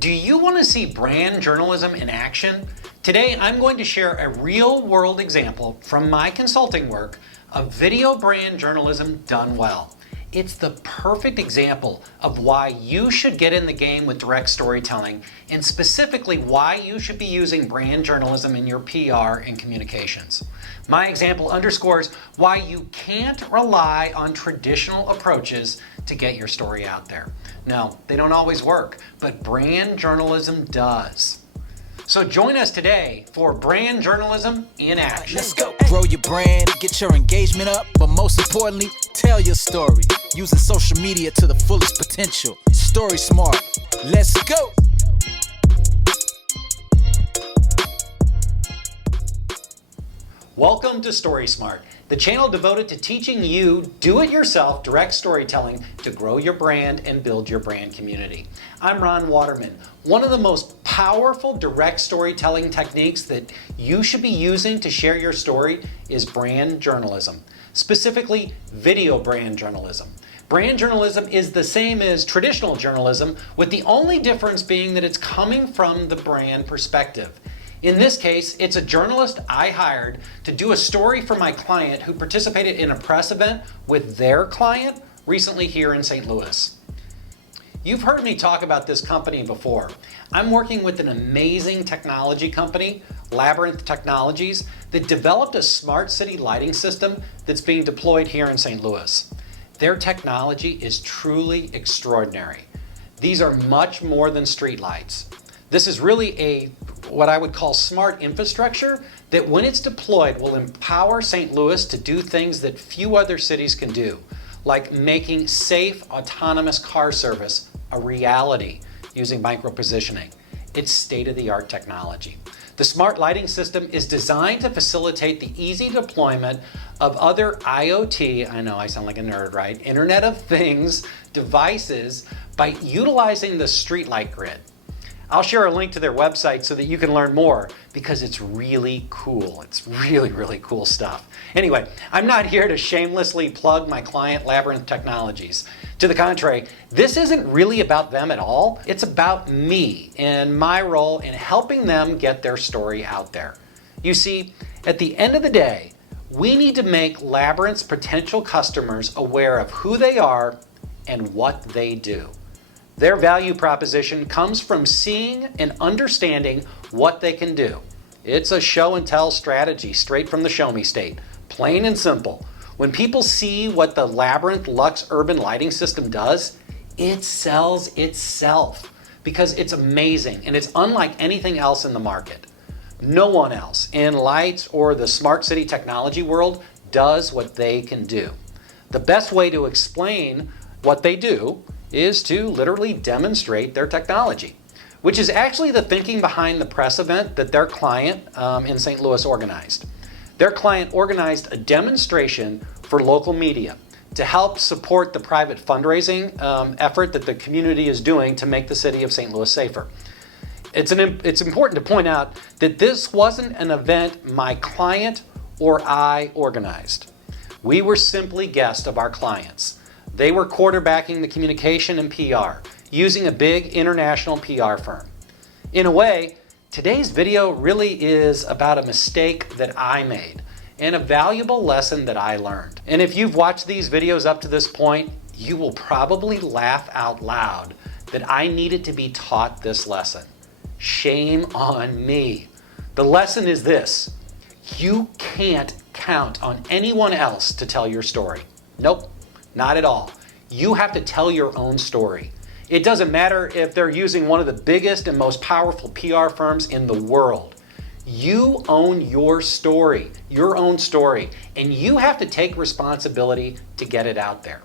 Do you want to see brand journalism in action? Today I'm going to share a real-world example from my consulting work of video brand journalism done well. It's the perfect example of why you should get in the game with direct storytelling, and specifically why you should be using brand journalism in your PR and communications. My example underscores why you can't rely on traditional approaches to get your story out there. No, they don't always work, but brand journalism does. So join us today for brand journalism in action. Let's go. Grow your brand, get your engagement up, but most importantly, tell your story using social media to the fullest potential. StorySMART. Let's go. Welcome to StorySMART, the channel devoted to teaching you do-it-yourself direct storytelling to grow your brand and build your brand community. I'm Ron Waterman. One of the most powerful direct storytelling techniques that you should be using to share your story is brand journalism, specifically video brand journalism. Brand journalism is the same as traditional journalism, with the only difference being that it's coming from the brand perspective. In this case, it's a journalist I hired to do a story for my client who participated in a press event with their client recently here in St. Louis. You've heard me talk about this company before. I'm working with an amazing technology company, Labyrinth Technologies, that developed a smart city lighting system that's being deployed here in St. Louis. Their technology is truly extraordinary. These are much more than streetlights. This is really what I would call smart infrastructure that when it's deployed will empower St. Louis to do things that few other cities can do, like making safe autonomous car service a reality using micro-positioning. It's state-of-the-art technology. The smart lighting system is designed to facilitate the easy deployment of other IoT, I know I sound like a nerd, right? Internet of Things devices by utilizing the streetlight grid. I'll share a link to their website so that you can learn more because it's really cool. It's really cool stuff. Anyway, I'm not here to shamelessly plug my client Labyrinth Technologies. To the contrary, this isn't really about them at all. It's about me and my role in helping them get their story out there. You see, at the end of the day, we need to make Labyrinth's potential customers aware of who they are and what they do. Their value proposition comes from seeing and understanding what they can do. It's a show and tell strategy straight from the show me state, plain and simple. When people see what the Labyrinth Lux urban lighting system does, it sells itself because it's amazing and it's unlike anything else in the market. No one else in lights or the smart city technology world does what they can do. The best way to explain what they do is to literally demonstrate their technology, which is actually the thinking behind the press event that their client in St. Louis organized. Their client organized a demonstration for local media to help support the private fundraising effort that the community is doing to make the city of St. Louis safer. It's important to point out that this wasn't an event my client or I organized. We were simply guests of our clients. They were quarterbacking the communication and PR, using a big international PR firm. In a way, today's video really is about a mistake that I made and a valuable lesson that I learned. And if you've watched these videos up to this point, you will probably laugh out loud that I needed to be taught this lesson. Shame on me. The lesson is this: you can't count on anyone else to tell your story. Nope. Not at all. You have to tell your own story. It doesn't matter if they're using one of the biggest and most powerful PR firms in the world. You own your story, your own story, and you have to take responsibility to get it out there.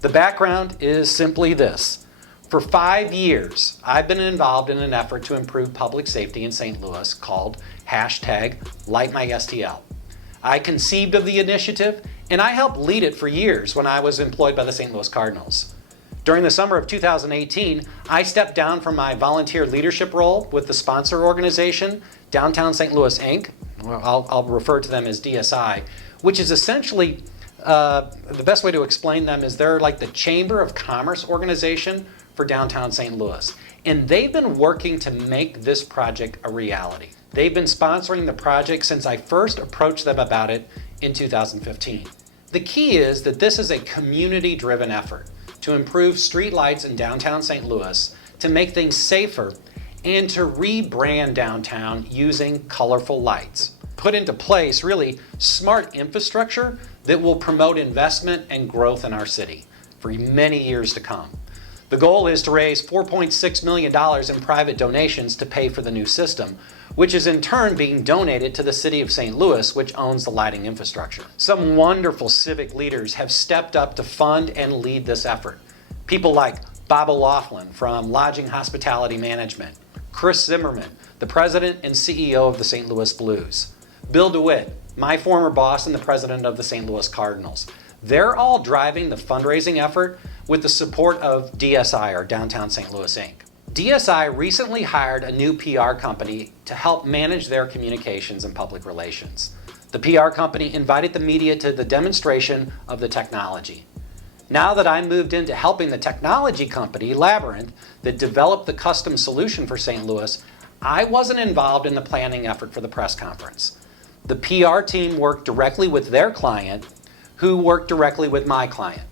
The background is simply this. For 5 years, I've been involved in an effort to improve public safety in St. Louis called #LightMySTL. I conceived of the initiative and I helped lead it for years when I was employed by the St. Louis Cardinals. During the summer of 2018, I stepped down from my volunteer leadership role with the sponsor organization, Downtown St. Louis Inc. I'll refer to them as DSI, which is essentially, the best way to explain them is they're like the Chamber of Commerce organization for downtown St. Louis, and they've been working to make this project a reality. They've been sponsoring the project since I first approached them about it in 2015. The key is that this is a community-driven effort to improve streetlights in downtown St. Louis, to make things safer, and to rebrand downtown using colorful lights. Put into place really smart infrastructure that will promote investment and growth in our city for many years to come. The goal is to raise $4.6 million in private donations to pay for the new system, which is in turn being donated to the city of St. Louis, which owns the lighting infrastructure. Some wonderful civic leaders have stepped up to fund and lead this effort. People like Bob O'Loughlin from Lodging Hospitality Management, Chris Zimmerman, the president and CEO of the St. Louis Blues, Bill DeWitt, my former boss and the president of the St. Louis Cardinals. They're all driving the fundraising effort with the support of DSI, or Downtown St. Louis, Inc. DSI recently hired a new PR company to help manage their communications and public relations. The PR company invited the media to the demonstration of the technology. Now that I moved into helping the technology company, Labyrinth, that developed the custom solution for St. Louis, I wasn't involved in the planning effort for the press conference. The PR team worked directly with their client, who worked directly with my client.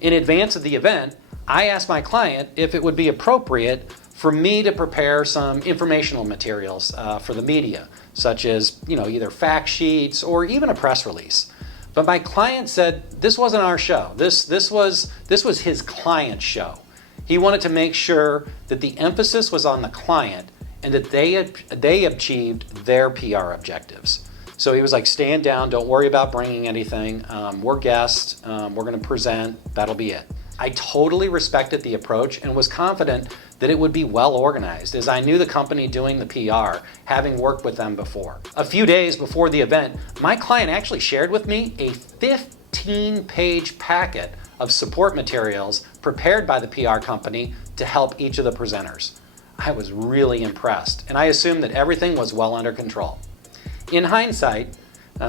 In advance of the event, I asked my client if it would be appropriate for me to prepare some informational materials for the media, such as either fact sheets or even a press release. But my client said this wasn't our show. This was his client's show. He wanted to make sure that the emphasis was on the client and that they achieved their PR objectives. So he was like, stand down, don't worry about bringing anything. We're guests, we're going to present, that'll be it. I totally respected the approach and was confident that it would be well organized, as I knew the company doing the PR, having worked with them before. A few days before the event, my client actually shared with me a 15-page packet of support materials prepared by the PR company to help each of the presenters. I was really impressed, and I assumed that everything was well under control. In hindsight,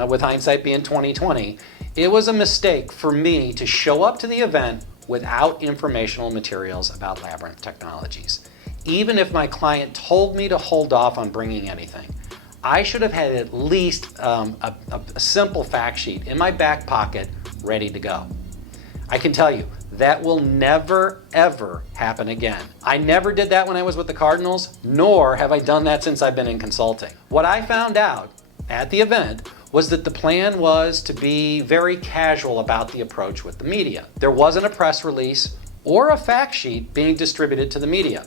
with hindsight being 2020, it was a mistake for me to show up to the event without informational materials about Labyrinth Technologies. Even if my client told me to hold off on bringing anything, I should have had at least a simple fact sheet in my back pocket ready to go. I can tell you, that will never, ever happen again. I never did that when I was with the Cardinals, nor have I done that since I've been in consulting. What I found out at the event was that the plan was to be very casual about the approach with the media. There wasn't a press release or a fact sheet being distributed to the media.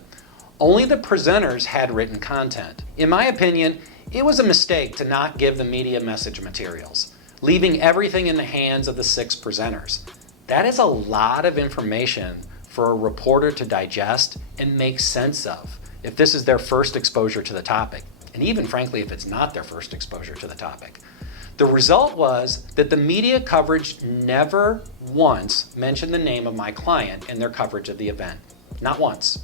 Only the presenters had written content. In my opinion, it was a mistake to not give the media message materials, leaving everything in the hands of the 6 presenters. That is a lot of information for a reporter to digest and make sense of if this is their first exposure to the topic, and even frankly if it's not their first exposure to the topic. The result was that the media coverage never once mentioned the name of my client in their coverage of the event. Not once.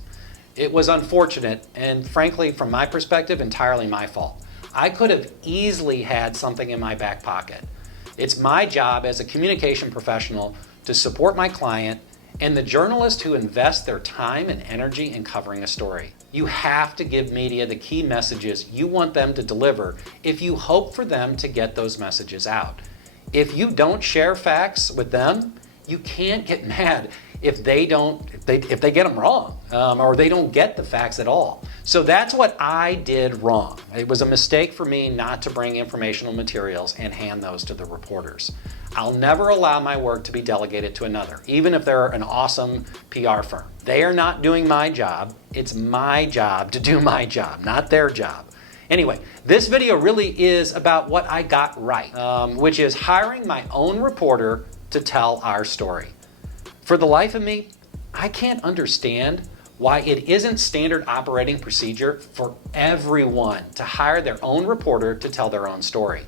It was unfortunate and frankly, from my perspective, entirely my fault. I could have easily had something in my back pocket. It's my job as a communication professional to support my client and the journalists who invest their time and energy in covering a story. You have to give media the key messages you want them to deliver if you hope for them to get those messages out. If you don't share facts with them, you can't get mad if they get them wrong or they don't get the facts at all. So that's what I did wrong. It was a mistake for me not to bring informational materials and hand those to the reporters. I'll never allow my work to be delegated to another, even if they're an awesome PR firm. They are not doing my job. It's my job to do my job, not their job. Anyway, this video really is about what I got right, which is hiring my own reporter to tell our story. For the life of me, I can't understand why it isn't standard operating procedure for everyone to hire their own reporter to tell their own story.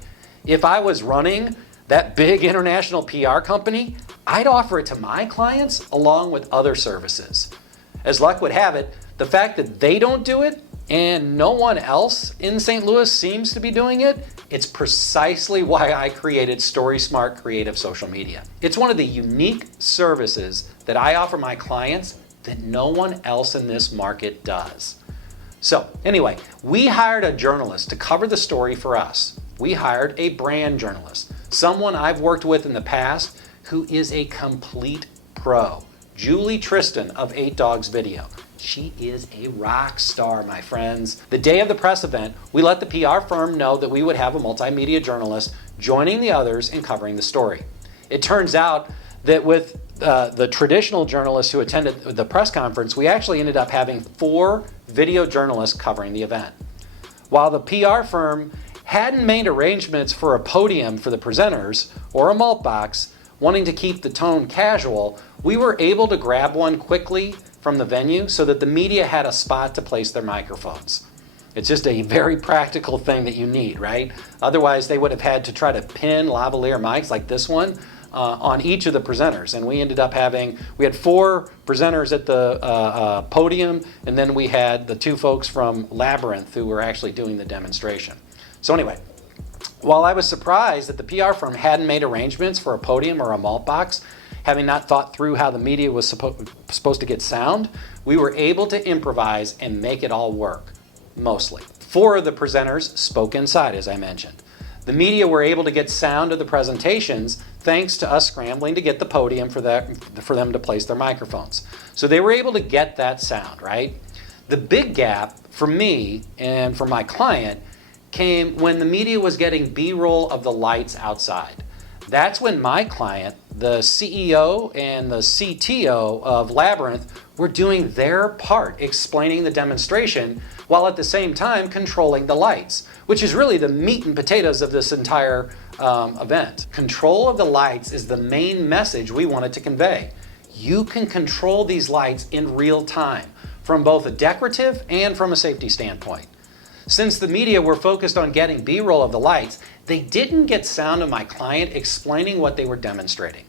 If I was running that big international PR company, I'd offer it to my clients along with other services. As luck would have it, the fact that they don't do it and no one else in St. Louis seems to be doing it, it's precisely why I created StorySMART Creative Social Media. It's one of the unique services that I offer my clients that no one else in this market does. So anyway, we hired a journalist to cover the story for us. We hired a brand journalist, someone I've worked with in the past who is a complete pro. Julie Tristan of 8 Dogs Video. She is a rock star, my friends. The day of the press event, we let the PR firm know that we would have a multimedia journalist joining the others in covering the story. It turns out that with the traditional journalists who attended the press conference, we actually ended up having 4 video journalists covering the event. While the PR firm hadn't made arrangements for a podium for the presenters or a malt box, wanting to keep the tone casual, we were able to grab one quickly from the venue so that the media had a spot to place their microphones. It's just a very practical thing that you need, right? Otherwise, they would have had to try to pin lavalier mics like this one on each of the presenters. And we ended up we had 4 presenters at the podium, and then we had the 2 folks from Labyrinth who were actually doing the demonstration. So anyway, while I was surprised that the PR firm hadn't made arrangements for a podium or a malt box, having not thought through how the media was supposed to get sound, we were able to improvise and make it all work, mostly. 4 of the presenters spoke inside, as I mentioned. The media were able to get sound of the presentations thanks to us scrambling to get the podium for them to place their microphones. So they were able to get that sound, right? The big gap for me and for my client came when the media was getting B-roll of the lights outside. That's when my client, the CEO and the CTO of Labyrinth, were doing their part explaining the demonstration while at the same time controlling the lights, which is really the meat and potatoes of this entire event. Control of the lights is the main message we wanted to convey. You can control these lights in real time, from both a decorative and from a safety standpoint. Since the media were focused on getting B-roll of the lights, they didn't get sound of my client explaining what they were demonstrating.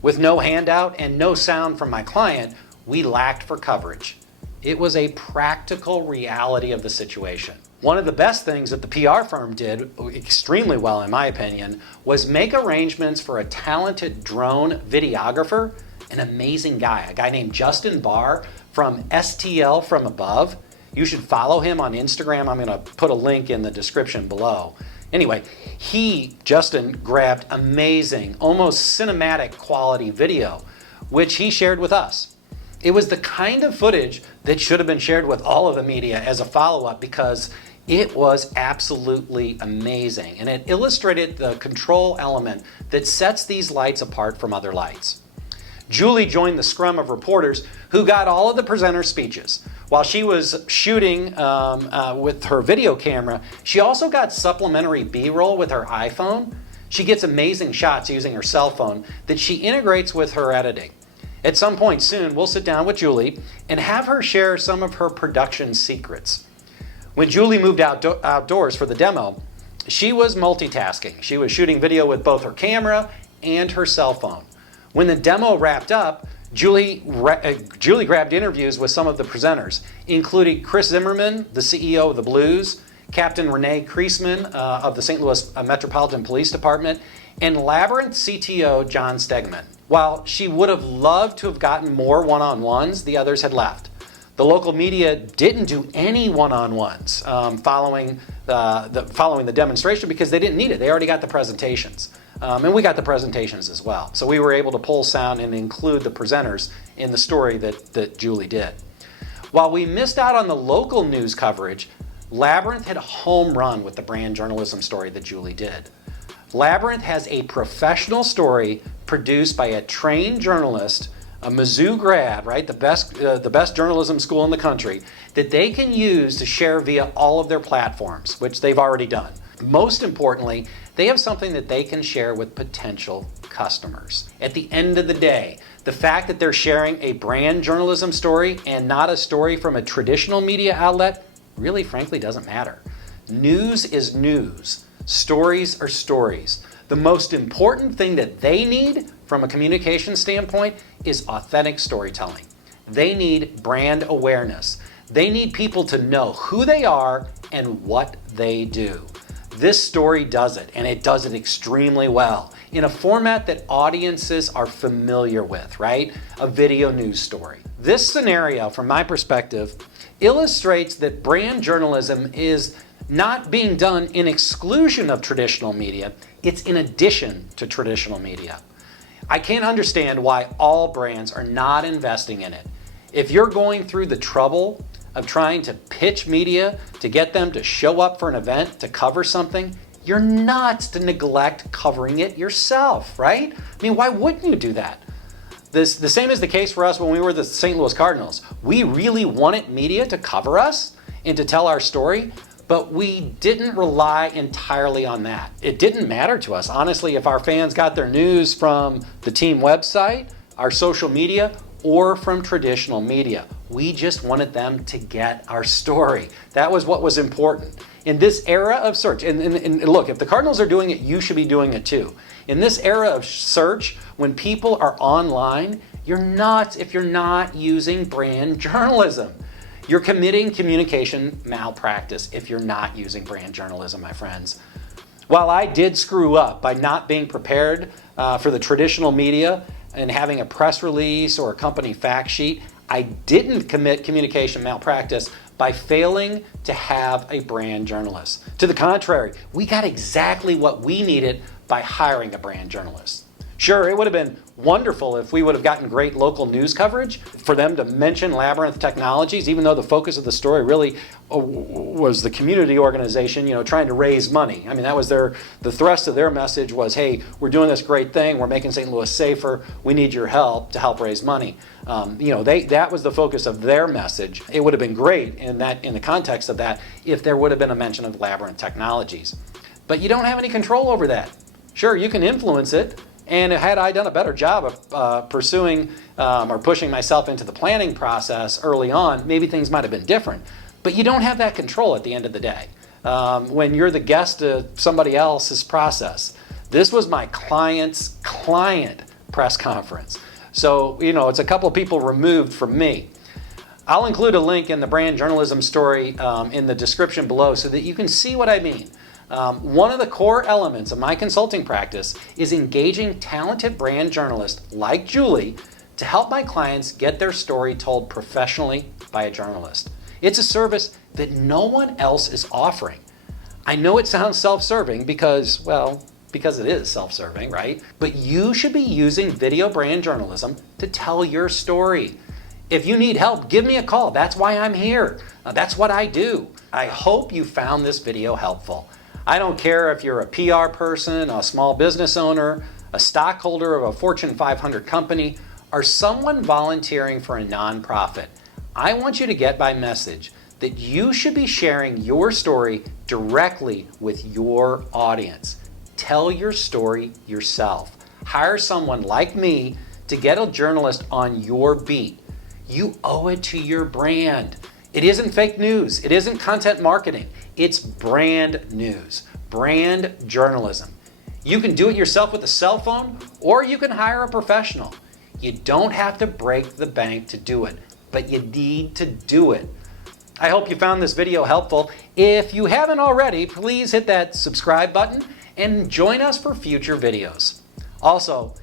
With no handout and no sound from my client, we lacked for coverage. It was a practical reality of the situation. One of the best things that the PR firm did extremely well, in my opinion, was make arrangements for a talented drone videographer, an amazing guy, a guy named Justin Barr from STL From Above. You should follow him on Instagram. I'm going to put a link in the description below. Anyway, Justin, grabbed amazing, almost cinematic quality video, which he shared with us. It was the kind of footage that should have been shared with all of the media as a follow-up because it was absolutely amazing. And it illustrated the control element that sets these lights apart from other lights. Julie joined the scrum of reporters who got all of the presenters' speeches. While she was shooting with her video camera, she also got supplementary B-roll with her iPhone. She gets amazing shots using her cell phone that she integrates with her editing. At some point soon, we'll sit down with Julie and have her share some of her production secrets. When Julie moved outdoors for the demo, she was multitasking. She was shooting video with both her camera and her cell phone. When the demo wrapped up, Julie grabbed interviews with some of the presenters, including Chris Zimmerman, the CEO of the Blues, Captain Renee Kreisman of the St. Louis Metropolitan Police Department, and Labyrinth CTO John Stegman. While she would have loved to have gotten more one-on-ones, the others had left. The local media didn't do any one-on-ones following the demonstration because they didn't need it. They already got the presentations. And we got the presentations as well. So we were able to pull sound and include the presenters in the story that Julie did. While we missed out on the local news coverage, Labyrinth hit a home run with the brand journalism story that Julie did. Labyrinth has a professional story produced by a trained journalist, a Mizzou grad, right, the best journalism school in the country, that they can use to share via all of their platforms, which they've already done. Most importantly, they have something that they can share with potential customers. At the end of the day, the fact that they're sharing a brand journalism story and not a story from a traditional media outlet really frankly doesn't matter. News is news. Stories are stories. The most important thing that they need from a communication standpoint is authentic storytelling. They need brand awareness. They need people to know who they are and what they do. This story does it, and it does it extremely well in a format that audiences are familiar with, right? A video news story. This scenario, from my perspective, illustrates that brand journalism is not being done in exclusion of traditional media, it's in addition to traditional media. I can't understand why all brands are not investing in it. If you're going through the trouble of trying to pitch media to get them to show up for an event to cover something, you're nuts to neglect covering it yourself, right? I mean, why wouldn't you do that? The same is the case for us when we were the St. Louis Cardinals. We really wanted media to cover us and to tell our story, but we didn't rely entirely on that. It didn't matter to us, honestly, if our fans got their news from the team website, our social media, or from traditional media. We just wanted them to get our story. That was what was important. In this era of search, and look, if the Cardinals are doing it, you should be doing it too. In this era of search, when people are online, you're nuts if you're not using brand journalism. You're committing communication malpractice if you're not using brand journalism, my friends. While I did screw up by not being prepared for the traditional media and having a press release or a company fact sheet, I didn't commit communication malpractice by failing to have a brand journalist. To the contrary, we got exactly what we needed by hiring a brand journalist. Sure, it would have been wonderful if we would have gotten great local news coverage for them to mention Labyrinth Technologies, even though the focus of the story really was the community organization, trying to raise money. I mean, that was the thrust of their message was, hey, we're doing this great thing, we're making St. Louis safer, we need your help to help raise money. That was the focus of their message. It would have been great in the context of that if there would have been a mention of Labyrinth Technologies. But you don't have any control over that. Sure, you can influence it. And had I done a better job of pursuing or pushing myself into the planning process early on, maybe things might have been different. But you don't have that control at the end of the day when you're the guest of somebody else's process. This was my client's client press conference. So, it's a couple of people removed from me. I'll include a link in the brand journalism story in the description below so that you can see what I mean. One of the core elements of my consulting practice is engaging talented brand journalists like Julie to help my clients get their story told professionally by a journalist. It's a service that no one else is offering. I know it sounds self-serving because it is self-serving, right? But you should be using video brand journalism to tell your story. If you need help, give me a call. That's why I'm here. That's what I do. I hope you found this video helpful. I don't care if you're a PR person, a small business owner, a stockholder of a Fortune 500 company, or someone volunteering for a nonprofit. I want you to get my message that you should be sharing your story directly with your audience. Tell your story yourself. Hire someone like me to get a journalist on your beat. You owe it to your brand. It isn't fake news. It isn't content marketing. It's brand news, brand journalism. You can do it yourself with a cell phone, or you can hire a professional. You don't have to break the bank to do it, but you need to do it. I hope you found this video helpful. If you haven't already, please hit that subscribe button and join us for future videos. Also,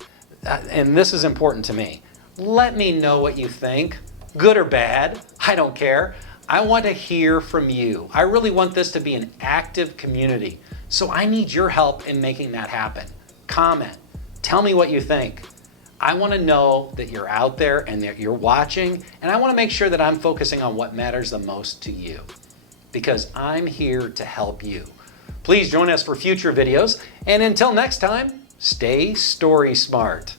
and this is important to me, let me know what you think, good or bad, I don't care. I want to hear from you. I really want this to be an active community, so I need your help in making that happen. Comment, tell me what you think. I want to know that you're out there and that you're watching, and I want to make sure that I'm focusing on what matters the most to you, because I'm here to help you. Please join us for future videos, and until next time, stay story smart.